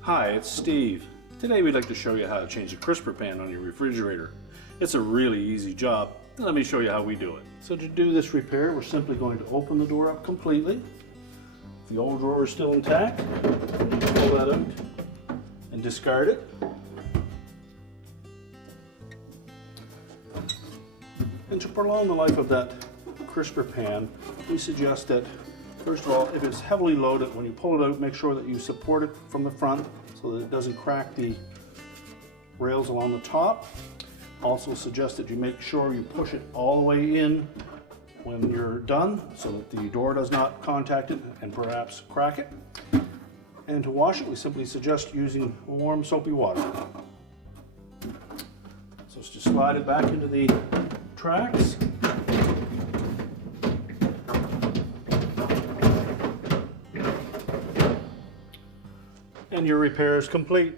Hi, it's Steve. Today we'd like to show you how to change the crisper pan on your refrigerator. It's a really easy job. Let me show you how we do it. So to do this repair, we're simply going to open the door up completely. If the old drawer is still intact, you pull that out and discard it. And to prolong the life of that crisper pan, we suggest that, first of all, if it's heavily loaded, when you pull it out, make sure that you support it from the front so that it doesn't crack the rails along the top. Also suggest that you make sure you push it all the way in when you're done so that the door does not contact it and perhaps crack it. And to wash it, we simply suggest using warm soapy water. So just slide it back into the tracks. And your repair is complete.